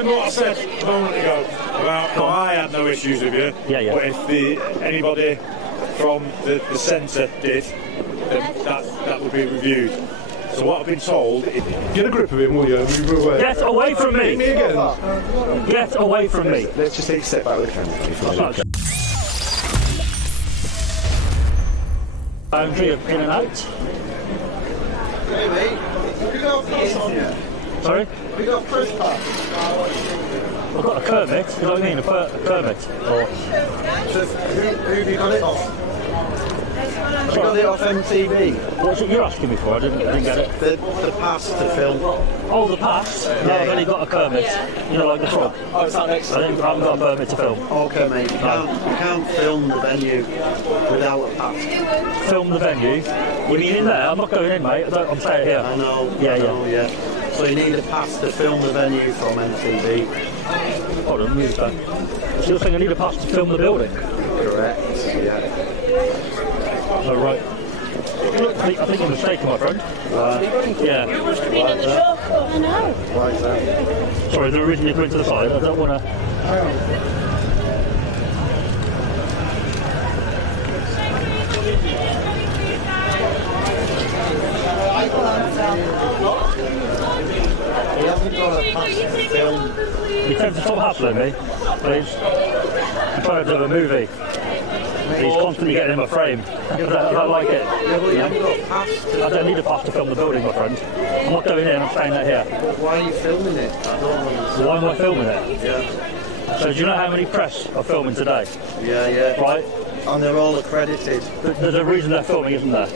remember what I said a moment ago about I had no issues with you. Yeah. But if anybody from the centre did, then that would be reviewed. So what I've been told, get a grip of him, will you? Move away. Get away from me! Hit me again. Get away from me! Let's just take a step back with the camera. Boundary of in and out. Hey mate, have you got a pass on you? Sorry? Have you got a press pass? I've got a permit. You know what I mean? A permit. Or Who have you got it off? Have you got it off MTV? what's it you're asking me for? I didn't get it. The pass to film. Oh, the pass? No, I've only got a permit. You know, like the frog. Oh, it's not next. I haven't got a permit to film. Okay mate, you can't film the venue without a pass. Film the venue? You mean in there? I'm not going in, mate. I'm staying here. I know. Yeah. So you need a pass to film the venue from MTV. Hold on, move back. So you're saying I need a pass to film the building? Correct, yeah. Oh, right. I think you're mistaken, my friend. Yeah. I know. Why is that? Sorry, they're originally going to the side. I don't want to... He hasn't got a pass to film. He tends to stop hassling me, but I'm trying to do a movie. He's constantly getting in my frame. I don't like it. Yeah, but you haven't got a pass to... I don't need a pass to film the building, my friend. I'm not going in, I'm staying out here. Why are you filming it? I don't understand. Why am I filming it? Yeah. So do you know how many press are filming today? Yeah. Right? And they're all accredited. There's a reason they're filming, isn't there?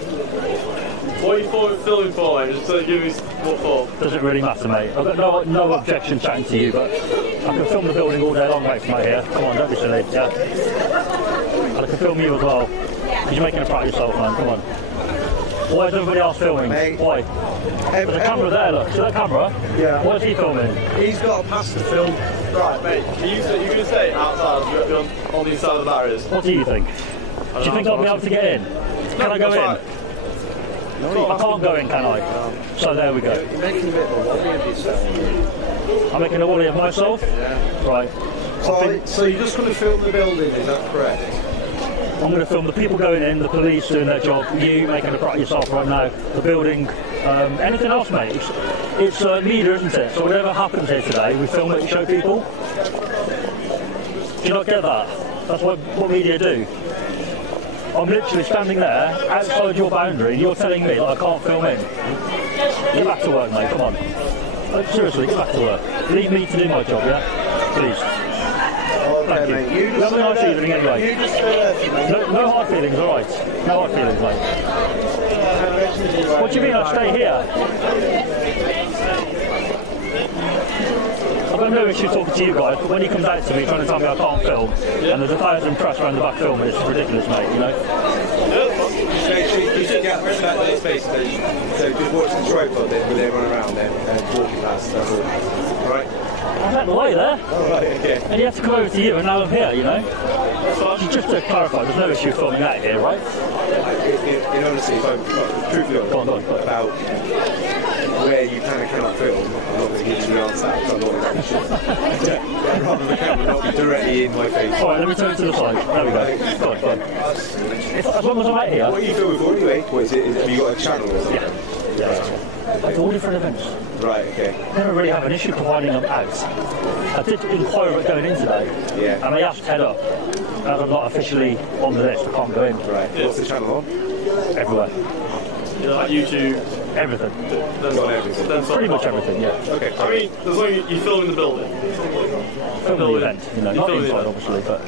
What are you filming for, mate? Just to give me what for? Doesn't really matter, mate. I've got no objection chatting to you, but I can film the building all day long, mate, from out here. Come on, don't be silly. Yeah. And I can film you as well. Because you're making a prat of yourself, man. Come on. Why is everybody else filming? Mate. Why? There's a camera there, look. See that camera? Yeah. Why is he filming? He's got a pass to film. Right, mate. Are you going to stay outside on the inside of the barriers? What do you think? Do you think I'll be able to get in? Can I go in? I can't go in, can I? So there we go. You're making a bit of a wally of yourself. I'm making a wally of myself? Yeah. Right. So you're just going to film the building, is that correct? I'm going to film the people going in, the police doing their job, you making a prat of yourself right now, the building, anything else, mate. It's media, isn't it? So whatever happens here today, we film it and show people. Do you not get that? That's what media do. I'm literally standing there, outside your boundary, and you're telling me that I can't film in. Get back to work, mate, come on. Seriously, get back to work. Leave me to do my job, yeah? Please. Okay, mate. You Have a nice evening anyway. You just stay there for me. No hard feelings, alright. No hard feelings, mate. What do you mean I stay here? I've got no issue talking to you guys, but when he comes out to me trying to tell me I can't film, and there's 1,000 press around the back filming, it's ridiculous, mate, you know? You should get back to the space station. So just watch the tripod then when they run around there and walking past, that's all. Right? I'm out the way there. Oh, right, okay. And you have to come over to you, and now I'm here, you know? Just to clarify, there's no issue filming out here, right? In honesty, if I'm truthfully honest about where you can and cannot film, I'm not going to give you the answer, because I'm not exactly sure. I'd rather the camera not be directly in my face. Alright, let me turn it to the side. There we go. Go on. As long as I'm out here. What are you filming for anyway? What is it? Have you got a channel or something? Yeah. Like all different events. Right, okay. I never really have an issue providing them out. I did inquire about going in today, and I asked head up. As I'm not officially on the list, I can't go in. Right. What's the channel on? Everywhere. You know, like YouTube? Everything. That's on everything. Pretty much everything, yeah. Okay. I mean, as long as you film in the building. Film the event, you know, not inside obviously, but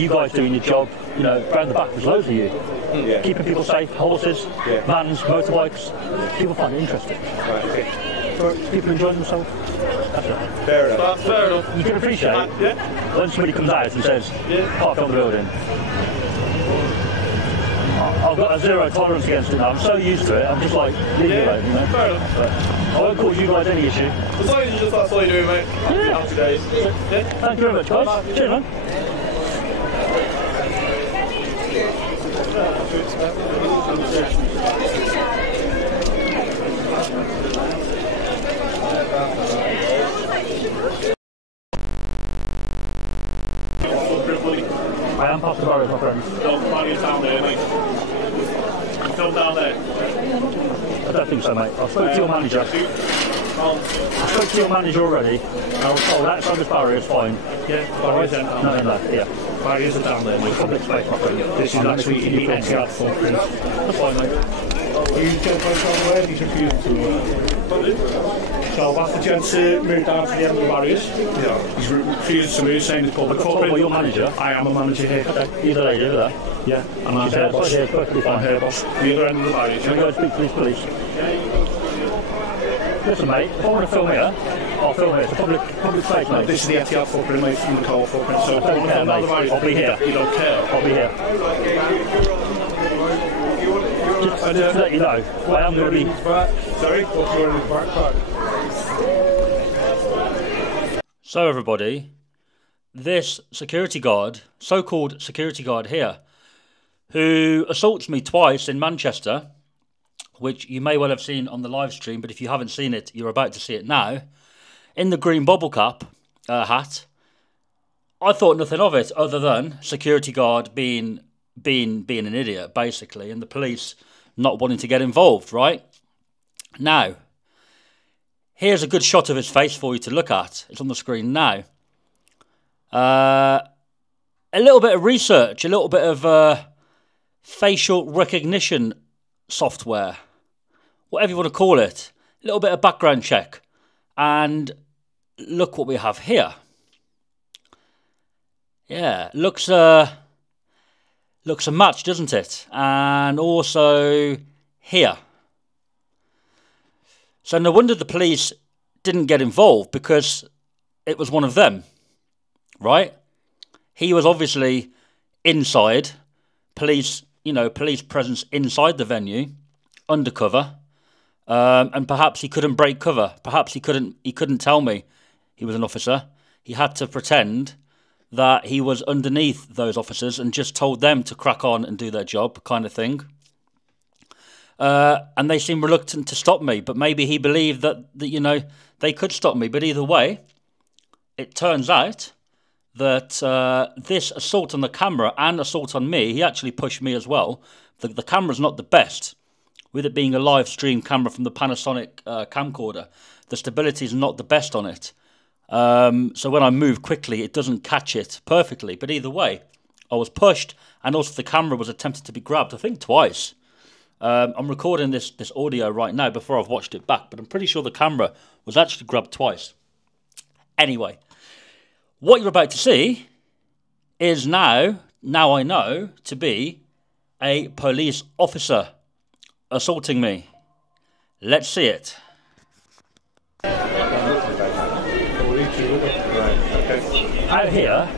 you guys doing your job, you know, round the back there's loads of you. Yeah. Keeping people safe, horses, vans, motorbikes. People find it interesting. Right, okay. People enjoying themselves. That's it. Fair enough. That's fair enough. You can appreciate when somebody comes out and says, can't film the building. I've got a zero tolerance against it now. I'm so used to it, I'm just like, leave it alone, you know? Fair enough. But I won't cause you guys any issue. As long as you just that's all you're doing, mate. Happy days. Thank you very much, guys. Cheers, man. I am past the barriers, my friend. Don't barriers down there, mate. Film down there. I don't think so, mate. I spoke to your manager. I spoke to your manager already. I was told outside this barrier is fine. Yeah, barriers are down there. No, yeah. Barriers are down there, mate. Public space, my friend. This is actually in the NCR footprint. That's fine, mate. Are you still going down there? He's refusing to so I've asked the gent to move down to the end of the barriers. Yeah. He's refused to move, saying it's public footprint. Well, your manager? I am a manager here. Okay. You're the lady over there? Yeah. I'm a hair boss. Yeah, perfectly fine. I'm hair boss. The other end of the barriers. Can I go and speak to these police? Listen, mate, if I want to film here, I'll film here. It's a public space, mate. This is the FTR footprint, mate, from the coal footprint. So I don't care, mate. I'll be here. You don't care? I'll be here. Just to let you know, I am going to be... Sorry? What's going in the backpack? So everybody, this security guard, so-called security guard here, who assaults me twice in Manchester, which you may well have seen on the live stream, but if you haven't seen it, you're about to see it now, in the green bubble cap hat, I thought nothing of it other than security guard being an idiot, basically, and the police not wanting to get involved, right? Now, here's a good shot of his face for you to look at. It's on the screen now. A little bit of research, a little bit of facial recognition software, whatever you want to call it. A little bit of background check. And look what we have here. Yeah, looks a match, doesn't it? And also here. So no wonder the police didn't get involved, because it was one of them, right? He was obviously inside, police presence inside the venue, undercover, and perhaps he couldn't break cover. Perhaps he couldn't tell me he was an officer. He had to pretend that he was underneath those officers and just told them to crack on and do their job, kind of thing. And they seemed reluctant to stop me, but maybe he believed that they could stop me. But either way, it turns out that this assault on the camera and assault on me, he actually pushed me as well. The camera's not the best, with it being a live stream camera from the Panasonic camcorder. The stability is not the best on it. So when I move quickly, it doesn't catch it perfectly. But either way, I was pushed, and also the camera was attempted to be grabbed, I think twice. I'm recording this audio right now before I've watched it back, but I'm pretty sure the camera was actually grabbed twice. Anyway, what you're about to see is now I know, to be a police officer assaulting me. Let's see it. Out here,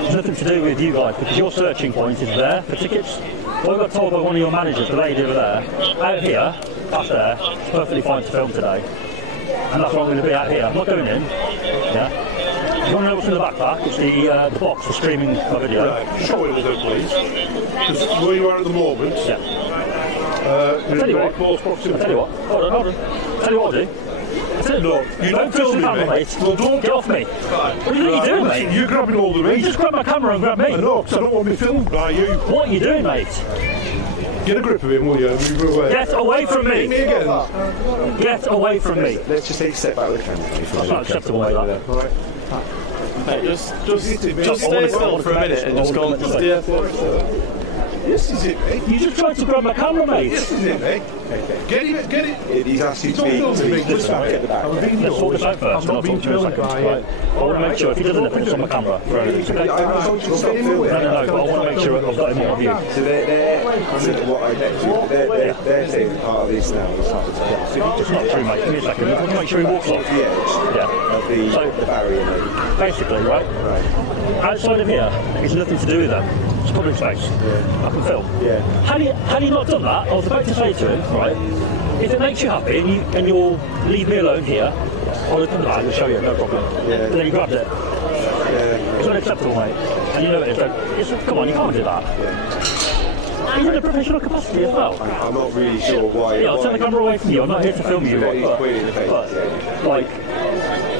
it's nothing to do with you guys, because your searching point is there for tickets. Well, I got told by one of your managers, the lady over there, out here, past there, it's perfectly fine to film today. And that's where I'm going to be out here. I'm not going in. Yeah. If you want to know what's in the backpack, it's the box for streaming my video. Right. Show it then, please. Because where you are at the moment... Yeah. I'll tell you what. Hold on. I'll tell you what I'll do. Look, you don't film me, mate. Well, don't get off me. What are you doing, mate? You're grabbing all the meat. You just grab my camera and grab me. I know, because I don't want to be filmed by you. What are you doing, mate? Get a grip of him, will you? Move away. Get away from me. Hit me again. Get away from me. Let's just take a step back with the camera. That's not acceptable, mate. Alright. Mate, just stay still for a minute and just go. This is it, mate. You just tried to grab my camera, mate. This is it, mate. Get it. He's asked you to be Let's back at the back. Let's sort this out first. I'm not being filmed by Right. I want to make sure if he doesn't have this on my camera. I told you to stop filming. No, but I want to make sure I've got him on view. So they're saying part of this now is part of the It's not true, mate. Give me a second. I want to make sure he walks off. edge of the barrier. Basically, right? Outside of here, it's nothing to do with that. It's public space. I can film. Yeah. Had he not done that, I was about to say to him, right, if it makes you happy and you'll leave me alone here, I'll open the bag and show you, no problem. Yeah. But then he grabbed it. Yeah. It's unacceptable, mate. And you know it is. Come on, you can't do that. Yeah. He's in a professional capacity as well. I'm not really sure why. Yeah, I'll turn the camera away from you. I'm not here to film you. He's pointing in the face. But like,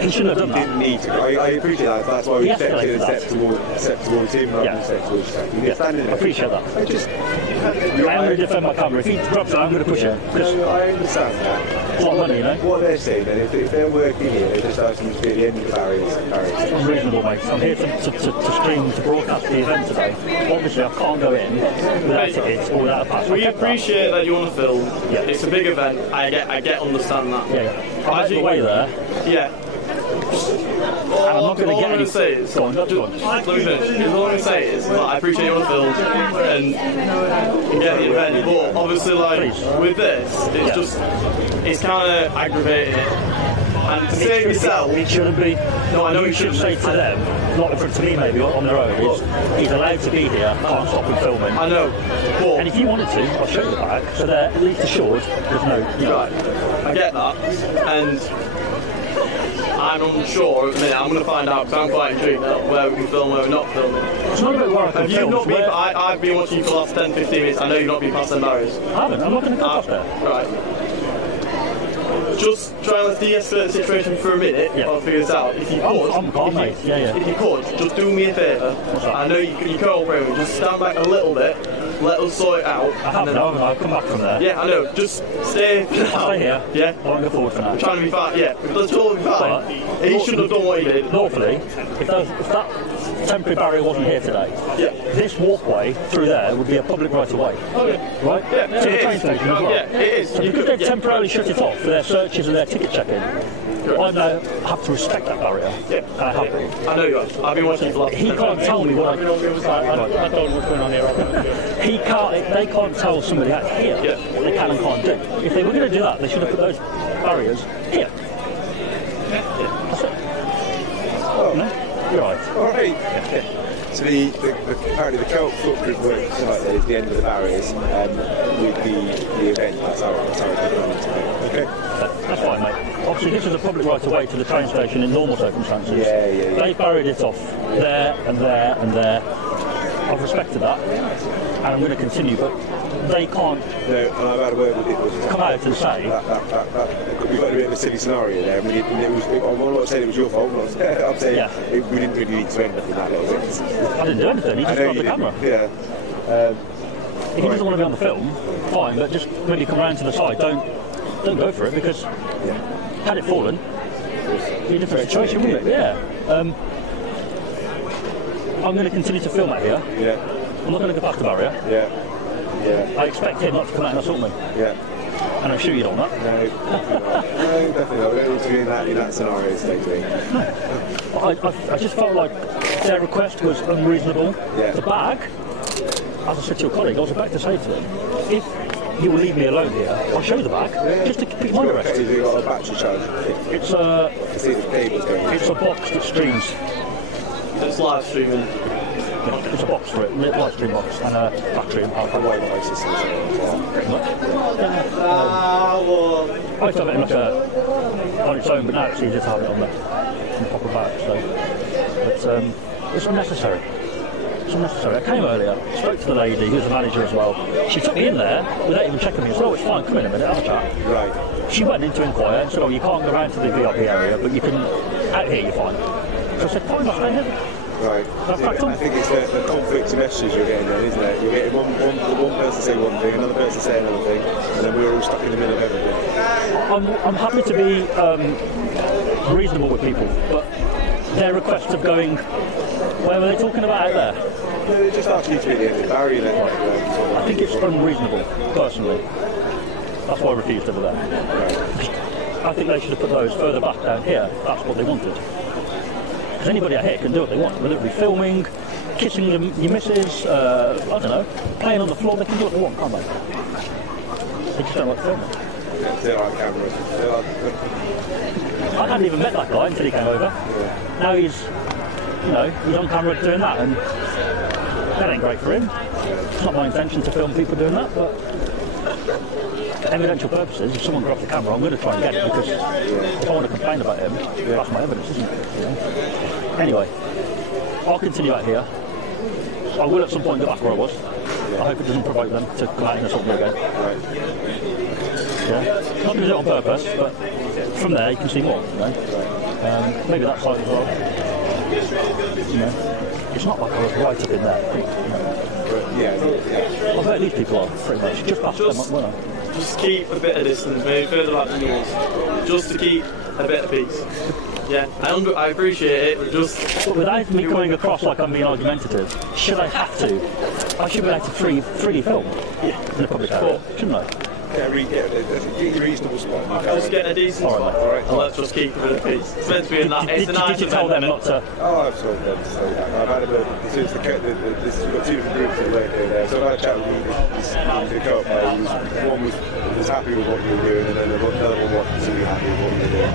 He shouldn't have done that. Didn't need to. I appreciate that. That's why we stepped in and stepped towards him rather than stepped towards yourself. I appreciate that. I'm going to defend my camera. If he drops it, I'm going to push it. I understand that. It's a lot of money, you know. What they're saying, then, if they're working here, they just ask them to be at the end of the barriers. Unreasonable, mate. I'm here to stream, to broadcast the event today. Obviously, I can't go in without tickets or without a pass. We appreciate that you want to film. Yeah. It's a big event. I understand that. Yeah. I'm the way there. Yeah. And I'm not going to get any. Say is, go on. let me finish. All I'm going to say is that I appreciate you want to film and get the event, but obviously, like with this, it's it's kind of aggravating it. And to save yourself, it shouldn't be. No, I know you should say to them, not in front of me, maybe on their own. He's allowed to be here. Can't stop him filming. I know. But, and if you wanted to, I'll show you the back. So they're at least assured. There's no. Right. I get that, and I'm unsure at the minute. I'm going to find out because I'm quite intrigued where we can film, where we're not filming. It's not about where I can film. I've been watching you for the last 10-15 minutes. I know you've not been past them barriers. I haven't. I'm not going to go past there. Right. Just try and let's de-escalate the situation for a minute. Yeah. I'll figure this out. If you could, if you could, just do me a favour. I know you can't operate with me. Just stand back a little bit. Let us sort it out. I have now. I'll come back from there. Yeah, I know. Just stay. I'll stay here. Yeah. I won't go forward for now. I'm trying to be fine. Yeah, that's totally fine. He shouldn't have done what he did. Lawfully, if that temporary barrier wasn't here today, this walkway through there would be a public right of way. Okay. Right? Yeah, to the train station as well. Yeah, it is. So because they've temporarily shut it off for their searches and their ticket checking, I now have to respect that barrier. Yeah. And I have to. I know you have. I've been watching you for He can't tell me what I don't know what's going on here. They can't tell somebody out here what they can and can't do. If they were going to do that, they should have put those barriers here. That's it. Oh. No? You're right. All right. So apparently the Celt Foot Group works tonight at the end of the barriers with the event. That's how it's done tonight. Okay. That's fine, mate. Obviously, this is a public right of way to the train station in normal circumstances. Yeah. They buried it off there and there and there. I've respected that, and I'm going to continue, but they can't no, and I've had a word with it. Come out and say we've got a bit of a silly scenario there. I'm not saying it was your fault. I'm saying we didn't really need to end up in that little bit. I didn't do anything. He just grabbed the camera. Yeah. If he doesn't want to be on the film, fine, but just maybe come round to the side. Don't go for it, because had it fallen, it'd be a different situation, wouldn't it? Yeah. I'm going to continue to film out here. Yeah. I'm not going to go past the barrier. Yeah. I expect him not to come out and assault me. Yeah. And I'm sure you don't want that. No, definitely not. We don't want to be in that scenario, basically. I just felt like their request was unreasonable. Yeah. The bag, as I said to your colleague, I was about to say to them, if you will leave me alone here, I'll show you the bag, just to keep my rest. Has it got a battery charge? It's I see the cable's going. It's a box that streams. It's live streaming. It's a box for it, live stream box, and a battery and power. Away my system. Pretty much. I used to have it in like on its own, but now it's easier to have it on the proper bag. So, but it's unnecessary. It's unnecessary. I came earlier, spoke to the lady who's the manager as well. She took me in there without even checking me. She said, "Oh, it's fine. Come in a minute, have a chat." Right. She went in to inquire and said, "Oh, you can't go around to the VIP area, but you can out here. You're fine." So I said, "Fine, I'll stay here." Right. I think it's the conflict of messages you're getting there, isn't it? You're getting one person say one thing, another person say another thing, and then we're all stuck in the middle of everything. I'm happy to be reasonable with people, but their request of going, where were they talking about out there? No, they just asked you to be the end of the barrier then. I think it's unreasonable, personally. That's why I refused over there. Right. I think they should have put those further back down here. That's what they wanted. Because anybody out here can do what they want, whether it be filming, kissing your missus, I don't know, playing on the floor, they can do what they want, can't they? They just don't like filming. Yeah, they like cameras. I hadn't even met that guy until he came over. Yeah. Now he's on camera doing that, and that ain't great for him. It's not my intention to film people doing that, but for evidential purposes, if someone grabs the camera, I'm going to try and get it, because if I want to complain about him, that's my evidence, isn't it? You know? Anyway, I'll continue out here. I will at some point go back where I was. I hope it doesn't provoke them to come out and assault me again. Yeah. Not going to do it on purpose, but from there you can see more. You know? Maybe that side as well. You know, it's not like I was right up in there. I bet these people are pretty much just past them, weren't I? Just keep a bit of distance, maybe further back than yours, just to keep a bit of peace. Yeah, I appreciate it, but just... But without me coming across like I'm being argumentative, should I have to? I should be able to 3D film in the public area, shouldn't I? Get a reasonable spot. Just get a decent spot, and let's just keep a bit of peace. It's meant to be a nice event. Did you tell them not to? Oh, I've told them to slow down. I've had a bit. We've got 2 different groups that work there. So I've had a chat with the co-op one was happy with what you were doing, and then another one wasn't really happy with what you were doing.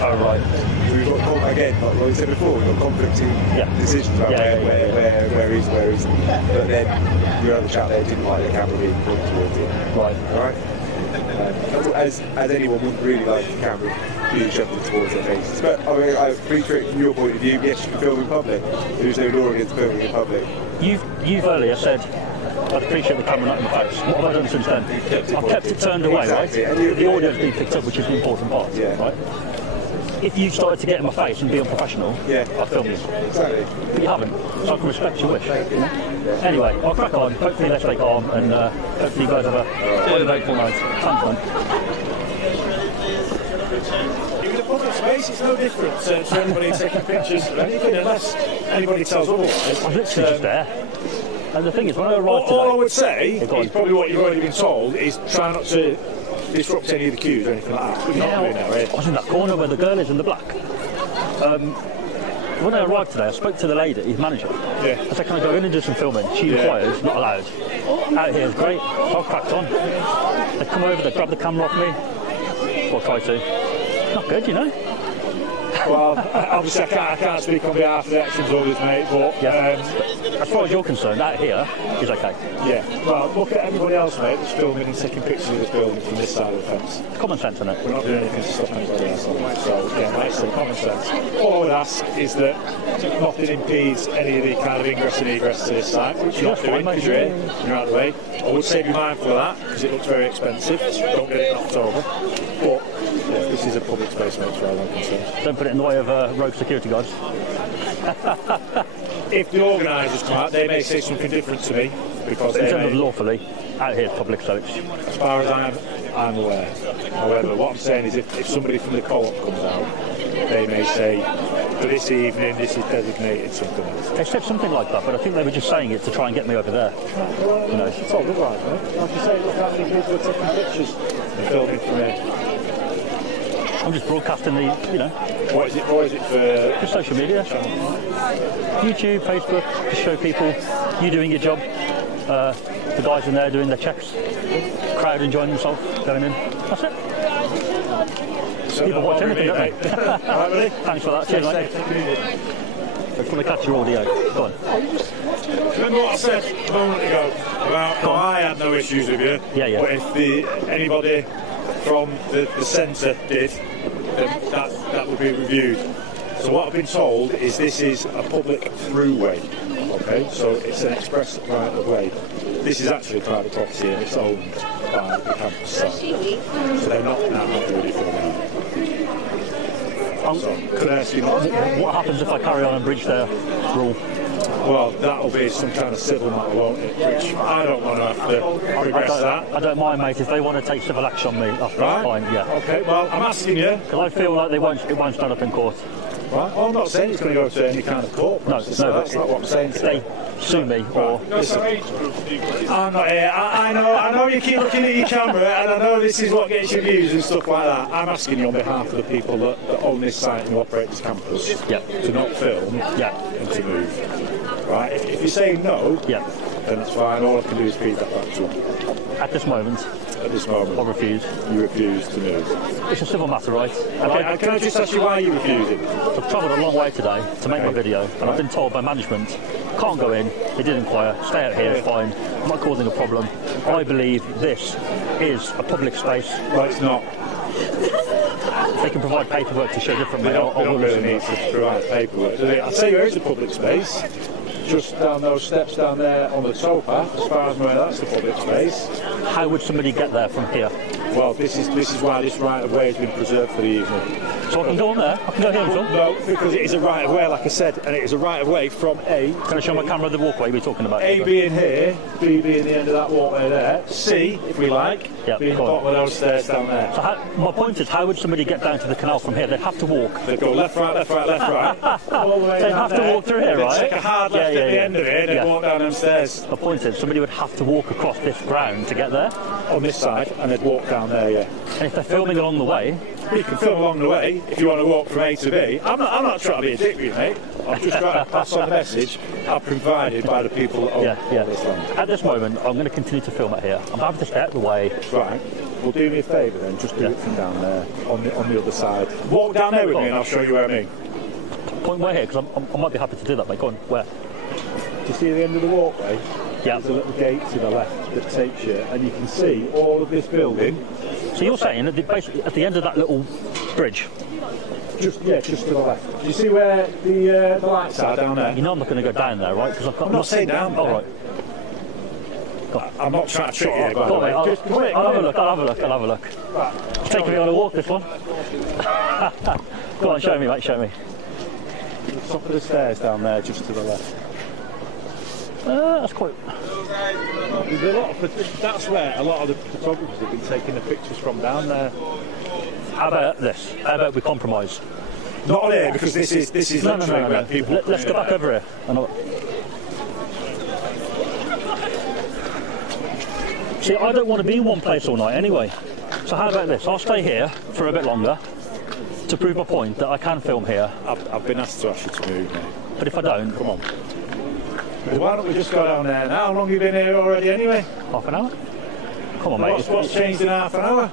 Oh, right. We've got, again, like we said before, we've got conflicting decisions about where is. But then your other chat there didn't like the camera being pointed towards it. Right. Alright? As anyone wouldn't really like the camera being shoved towards their faces. But I mean, I appreciate from your point of view, yes, you can film in public. There's no law against filming in public. You've earlier said, I'd appreciate the camera not in my face. What have I done since then? I've kept it turned away, exactly. right? The audio's been picked up, which is the important part, right? If you started to get in my face and be unprofessional, I'd film you. Exactly. But you haven't, so I can respect your wish. Anyway, I'll crack on. Hopefully they stay calm, and hopefully you guys have a wonderful night. Thanks, man. In the public space, it's no different to anybody taking pictures or anything, unless anybody tells otherwise. I'm literally just there. And the thing is, when I arrived today... All I would say, is probably what you've already been told, is try not to disrupt any of the queues or anything like that. I was in that corner where the girl is in the black. When I arrived today, I spoke to the lady, his manager. I said, can I go in and do some filming? She inquired, not allowed. Out here is great, so I cracked on. They come over, they grab the camera off me. Or try to. Not good, you know. Well, obviously I can't speak on behalf of the actions orders, mate, but... as far as you're concerned, out here is okay. Yeah, well, look at everybody else, mate, that's filming and taking pictures of this building from this side of the fence. Common sense, isn't it? We're not doing anything to stop anybody else on it, so, yeah, mate, so common sense. All I would ask is that nothing impedes any of the kind of ingress and egress to this site, which you're not doing, because you're in, you're out of the way. I would say be mindful of that, because it looks very expensive. Don't get it knocked over. But... yeah, this is a public space, mate, as far as I'm concerned. Don't put it in the way of rogue security guards. If the organisers come out, they may say something different to me, because in terms of lawfully, out here is public, so it's... as far as I'm aware. However, what I'm saying is if somebody from the co-op comes out, they may say, for this evening, this is designated something else. They said something like that, but I think they were just saying it to try and get me over there. You know, it's all good, right, mate. Like you say, look how many people are taking pictures and filming from here. I'm just broadcasting the, you know... What is it for? Just social media. YouTube, Facebook, to show people you doing your job. The guys in there doing their checks. Crowd enjoying themselves, going in. That's it. So people watch anything, don't they? Right, buddy? Thanks for that. Cheers, mate. I just want to catch your audio. Go on. Remember what I said a moment ago about how I had no issues with you? Yeah. But if anybody from the centre did, then that would be reviewed. So what I've been told is this is a public throughway, okay? So it's an express right of way. This is actually private property and it's owned by the campus site. So they're not now doing it for me. So could I ask you not? What happens if I carry on and breach their rule? Well, that'll be some kind of civil matter, won't it? Which I don't want to have to progress that. I don't mind, mate. If they want to take civil action on me, that's fine, yeah. Okay, well, I'm asking you. Because I feel like it won't stand up in court. Right, well, I'm not saying it's going to go to any kind of court. No, that's not what I'm saying. If they sue me or... Listen, I'm not here. I know you keep looking at your camera and I know this is what gets your views and stuff like that. I'm asking you on behalf of the people that own this site and who operate this campus to not film and to move. Right, if you're saying no, then that's fine. All I can do is feed that back to them. At this moment, I refuse. You refuse to move. It's a civil matter, right? Can I just ask you why you're refusing? I've travelled a long way today to make my video, and I've been told by management, can't go in, they did inquire, stay out here, it's fine, I'm not causing a problem. I believe this is a public space. Well, it's not. They can provide paperwork to show differently. They don't really need to provide paperwork, do they? I'll tell you, there is a public space. Just down those steps down there on the towpath, as far as I'm aware, that's the public space. How would somebody get there from here? Well, this is why this right of way has been preserved for the evening. So I can go on there? I can go here and film? No, because it is a right of way, like I said, and it is a right of way from A. Can I show my camera the walkway we're talking about? A being here, B being the end of that walkway there, C, if we like, being the bottom of those stairs down there. So my point is, how would somebody get down to the canal from here? They'd have to walk. They'd go left, right, left, right, left, right. All the way They'd down have to walk through here, right? They'd take a hard left at the end of it, and they'd walk down them stairs. My point is, somebody would have to walk across this ground to get there. On this side, and they'd walk down there, yeah. And if they're filming along the way... You can film along the way if you want to walk from A to B. I'm not trying to be a dick with you, mate. I'm just trying to pass on the message I've provided by the people that own this land. At this moment, I'm going to continue to film it here. I'm having to stay out of the way. Right. Well, do me a favour then, just do it from down there, on the other side. Walk down there with me and I'll show you where I mean. Point where here, because I might be happy to do that, mate. Go on, where? Do you see the end of the walkway? Yeah. There's a little gate to the left that takes you, and you can see all of this building. So you're saying that basically at the end of that little bridge? Just to the left. Do you see where the lights are down there? You know I'm not going to go down there, right? Because I'm not saying down there. All right. I'm not trying to trick you, by the way. I'll have a look. I'll have a look. Right. It's taking me on a walk, this one. Go on, show me, mate, show me. The top of the stairs down there, just to the left. That's quite... That's where a lot of the photographers have been taking the pictures from down there. How about this? How about we compromise? Not on here, because this is literally where people... Let's go back over here. See, I don't want to be in one place all night anyway. So how about this? I'll stay here for a bit longer to prove my point that I can film here. I've been asked to ask you to move, mate. But if I don't... Come on. Well, why don't we just go down there now? How long have you been here already anyway? Half an hour? Come on, mate. What's changed in half an hour?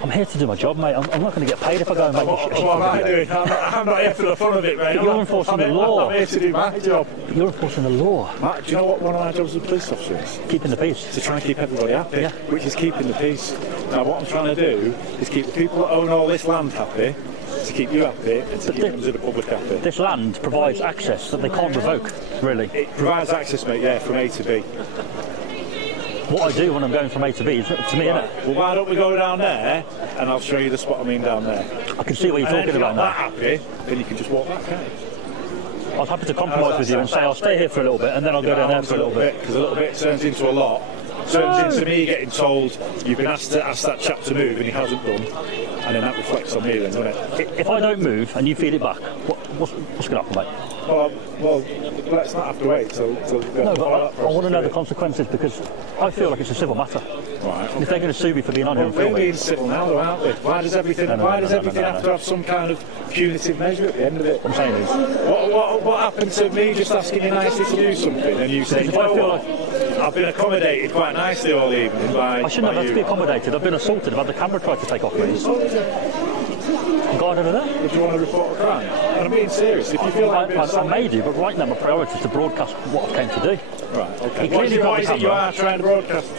I'm here to do my job, mate. I'm not going to get paid if I go and make What am I doing? I'm not here for the fun of it, mate. You're enforcing the law. I'm here to do my job. You're enforcing the law. Matt, do you know what one of my jobs as a police officer is? Keeping the peace. To try and keep everybody happy, which is keeping the peace. Now, what I'm trying to do is keep the people that own all this land happy, to keep you happy, and to keep members of the public happy. This land provides access that they can't revoke, really. It provides access, mate, yeah, from A to B. What I do when I'm going from A to B is up to me, right. innit? Well, why don't we go down there, and I'll show you the spot I mean down there. I can see what you're talking about now. If you're that happy, then you can just walk back, can't you? I was happy to compromise with you and say I'll stay here for a little bit, and then I'll go down there for a little bit. Because a little bit turns into a lot. Turns into me getting told you've been asked to ask that chap to move and he hasn't done, and then that reflects on me then, doesn't it? If I don't move and you feed it back, what's going to happen, mate? Well, let's not have to wait till no, but I want to know the consequences, because I feel like it's a civil matter. Right. Okay. If they're going to sue me for being on here and filming... We're being civil now, though, aren't we? Why does everything have to have some kind of punitive measure at the end of it? What I'm saying is... What happened to me just asking you nicely to do something and you say, you know what? I've been accommodated quite nicely all evening by... I shouldn't have had to be accommodated. I've been assaulted. I've had the camera tried to take off me. Guard over there? If you want to report a crime. And I'm being serious. If you feel like I may do, but right now my priority is to broadcast what I came to do. Right, okay. What is it you are trying to broadcast?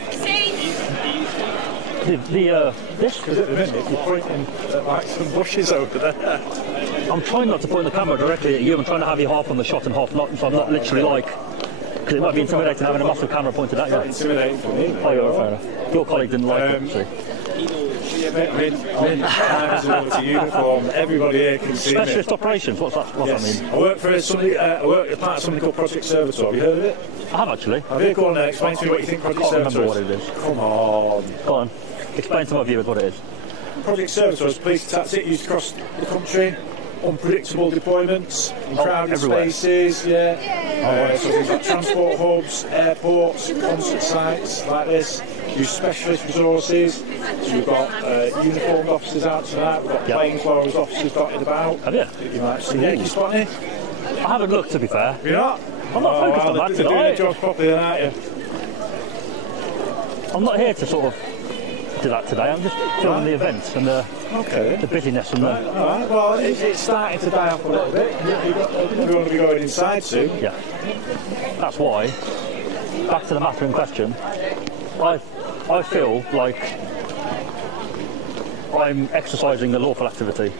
This? Because at the minute you're pointing at like some bushes over there. I'm trying not to point the camera directly at you. I'm trying to have you half on the shot and half not, so I'm not literally like... Because it might be intimidating having a massive camera pointed at you. It's not intimidating for me. Oh, you're fair enough. Your colleague didn't like it, see. I'm to uniform. Everybody here can see me. Specialist operations, what's that mean? I work for somebody. I work as part of something called Project Servitor. Have you heard of it? I have actually. Have you? Go on then, explain to me what you think Project Servitor is. I can't remember what it is. Come on. Go on. Explain to my viewers what it is. Project Servitor is a police tactic used across the country. Unpredictable deployments in crowded spaces, so things like transport hubs, airports, concert sites like this. Use specialist resources. So we've got uniformed officers out tonight. We've got plainclothes officers dotted about. Have you? You might see. Yeah, you spotting it? I haven't looked, to be fair. You're not? I'm not focused on that tonight. They're doing their jobs properly, then, aren't you? I'm not here to sort of do that today. I'm just filming the events and the busyness and the... All right, well, it's starting to die off a little bit. We want to be going inside soon. Yeah. That's why, back to the matter in question, I feel like I'm exercising the lawful activity,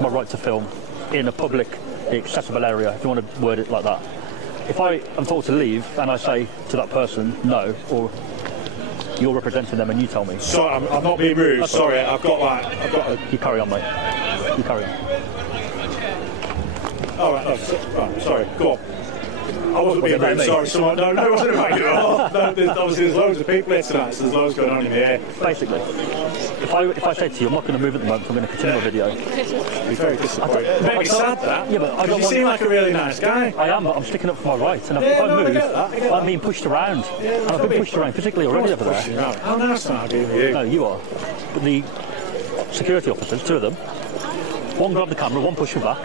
my right to film, in a public, accessible area, if you want to word it like that. If I am told to leave and I say to that person, no, or you're representing them and you tell me. Sorry, I'm not being rude. Sorry, I've got a... You carry on, mate. You carry on. Oh, right, no, right, sorry, go on. I wasn't being rude, sorry, someone. No, it wasn't about you at all. No, obviously, there's loads of people here tonight, so there's loads going on in the air. Basically, if I say to you, I'm not going to move at the moment, I'm going to continue my video. You're very disappointed. It makes me sad, that. Yeah, but I don't you seem like a really nice guy. I am, but I'm sticking up for my rights, and if I move, I'm being pushed around. And I've been pushed around physically already over there. How nice am I being with you? No, you are. But the security officers, 2 of them, one grabbed the camera, one pushed me back.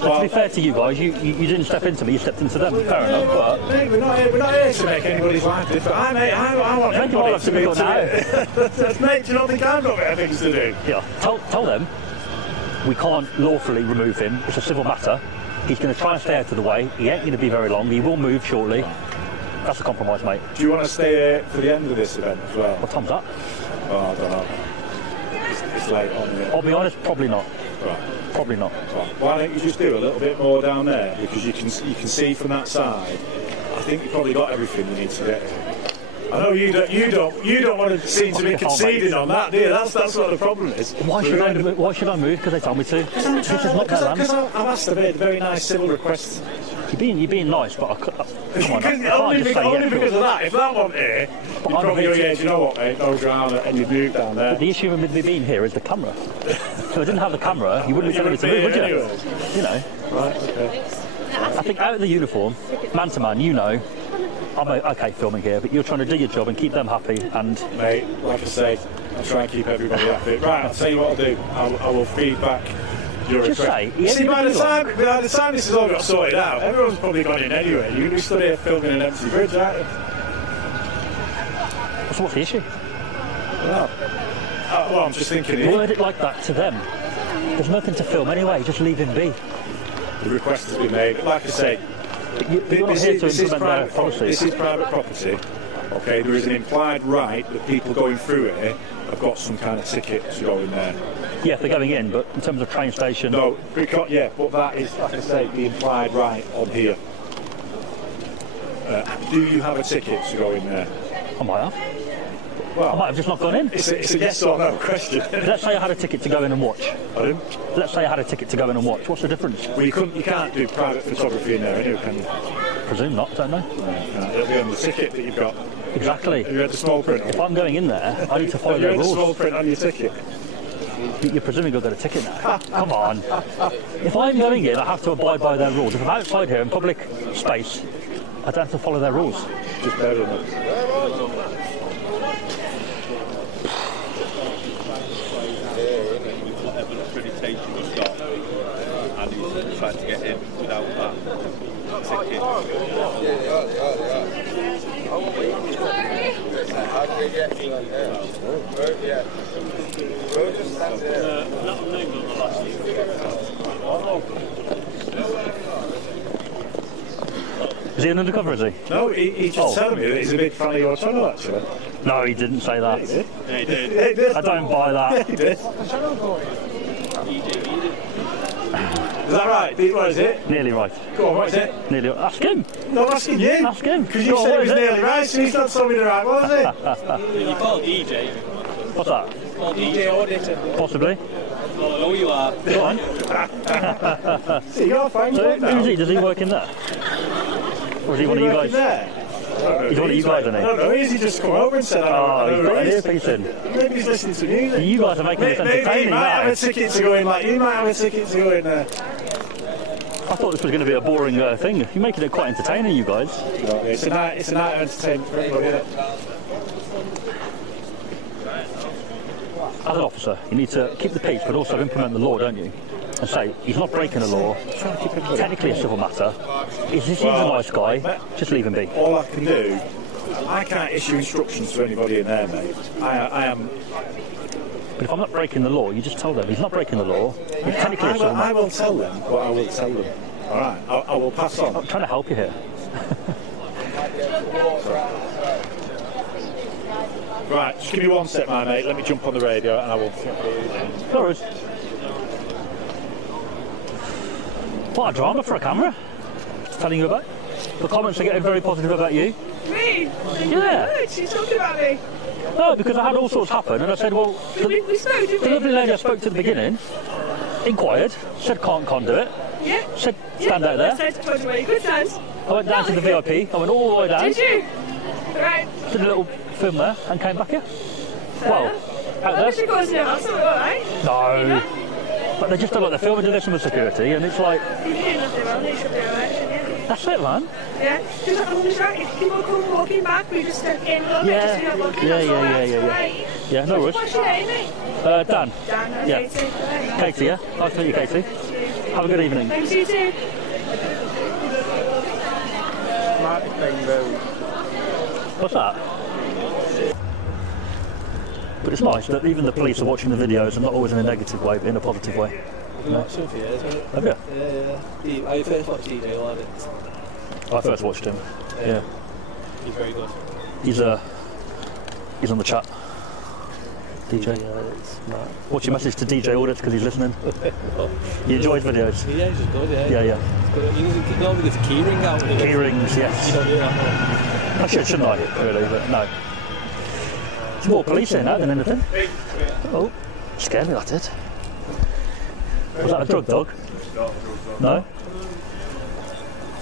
Well, to be fair to you guys, you didn't step into me, you stepped into them. Fair enough, but... Mate, we're not here to make anybody's life different. I want everybody to be able to... Mate, do you not think I've got better things to do? Yeah, tell them we can't lawfully remove him. It's a civil matter. He's going to try and stay out of the way. He ain't going to be very long. He will move shortly. That's a compromise, mate. Do you want to stay here for the end of this event as well? What time's that? Oh, I don't know. It's late on, isn't it? I'll be honest, probably not. Right. Probably not. Right. Why don't you just do a little bit more down there, because you can see from that side. I think you've probably got everything you need to get here. I know you don't want to seem to be conceding on that, do you? That's what the problem is. Why should I move? Because they told me to. This is not their land. Because I've asked a very nice civil request. You're being nice, but I can't only because of that. If that wasn't here, you'd probably go, yeah, do you know what, mate, no drama, and you'd move down there. But the issue with me being here is the camera. If I didn't have the camera, you wouldn't be telling me to move, would you? Anyway. You know. Right, okay. I think out of the uniform, man to man, you know, I'm okay filming here, but you're trying to do your job and keep them happy. And mate, like I say, I'll try and keep everybody happy. Right, I'll tell you what I'll do. I will feed back your just request. Say, see, by the time this has all got sorted out, everyone's probably gone in anyway. You're going to be stood here filming an empty bridge, aren't you? So what's the issue? Well, I'm just thinking. Word it like that to them. There's nothing to film anyway. Just leave him be. The request has been made. Like I say, this is private property. Okay, there is an implied right that people going through it have got some kind of ticket to go in there. Yeah, if they're going in, but in terms of train station... No, because, yeah, but that is, like I say, the implied right on here. Do you have a ticket to go in there? I might have. Well, I might have just not gone in. It's a yes or no question. Let's say I had a ticket to go in and watch. Pardon? Let's say I had a ticket to go in and watch. What's the difference? Well, you can't do private photography in there anyway, can you? Presume not, don't know. No, it'll be on the ticket that you've got. Exactly. Have you had the small print on? If I'm going in there, I need to follow their rules. Have you had the small print on your ticket? You're presuming I've got a ticket now. Come on. If I'm going in, I have to abide by their rules. If I'm outside here in public space, I don't have to follow their rules. Just better than that. Accreditation he's got, and he's trying to get in without that ticket. Is he an undercover, is he? No, he just told me that he's a big fan of your channel, actually. No, he didn't say that. Yeah, he did. Yeah, he did. He did. I don't buy that. Yeah, he did. Is that right? What is it? Nearly right. Go on, what is it? Nearly. Ask him. No, I'm asking you. Ask him. Because you said it was nearly right, so he's not told me the right one, has he? You call DJ. What's that? Call DJ Auditor. Possibly. Well, I know you are. Go on. See, you're fine. So, who's he? Does he work in there? Or is he one of you guys? He's one of you guys, isn't he? I don't know. Is he just come over and said, oh, he's got an earpiece in. Maybe he's listening to music. You guys are making this entertaining. Maybe he might have a ticket to go in, like you might have a ticket to go in there. I thought this was going to be a boring thing. You're making it quite entertaining, you guys. It's a night of entertainment for everybody, isn't it? As an officer, you need to keep the peace, but also implement the law, don't you? And say, he's not breaking the law, technically a civil matter. He seems a nice guy, just leave him be. All I can do, I can't issue instructions to anybody in there, mate. I am... But if I'm not breaking the law, you just tell them he's not breaking the law. He's technically a civil matter. I will tell them what I will tell them. All right, I will pass on. I'm trying to help you here. Right, just give me one sec, my mate. Let me jump on the radio and I will... No worries. What a drama for a camera. Just telling you about. The comments are getting very positive about you. Me? Yeah. Good, she's talking about me. No, because I had all sorts happen and I said, well, We spoke, didn't the we? lovely lady I spoke to at the beginning, inquired, said can't do it. Yeah. Said stand out there. I told you where you could stand. I went down to the VIP. I went all the way down. Did you? Right. Did a little film there and came back here. Well, out Well, if there. you go to your house, it'll be alright. No. But they just don't like the film and do this with security, and it's like, If you do nothing wrong, you should be alright, shouldn't you? that's it, man. Yeah. I'm just right. If people come walking back, we just step in a little bit, just so you're not looking. That's all right. Yeah, no worries. What's your name, mate? Dan. Dan, Yeah. Katie. Katie, yeah? Nice to meet you, Katie. Have a good evening. Thanks, you too. What's that? But it's nice that even the police are watching the videos and not always in a negative way, but in a positive way. I've watched him for years, haven't Have you? Yeah. I first watched DJ Audits. I first watched him. Yeah. He's very good. He's on the chat. DJ. What's your message to DJ Audits because he's listening? You enjoy his videos? Yeah, he's good, yeah. Yeah. It's good. You normally there's a key ring out. Key rings, yes. You don't do that. I shouldn't I? Really, but no. There's more police in that than anything. Oh, scared me, that did. Was that a drug dog? It's not a drug dog. No?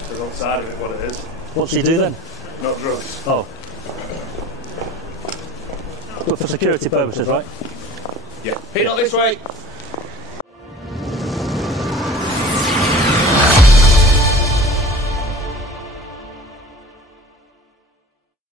There's on the side of it what it is. What's he do then? Not drugs. Oh. But for security purposes, right? Yeah. Pete, not this way.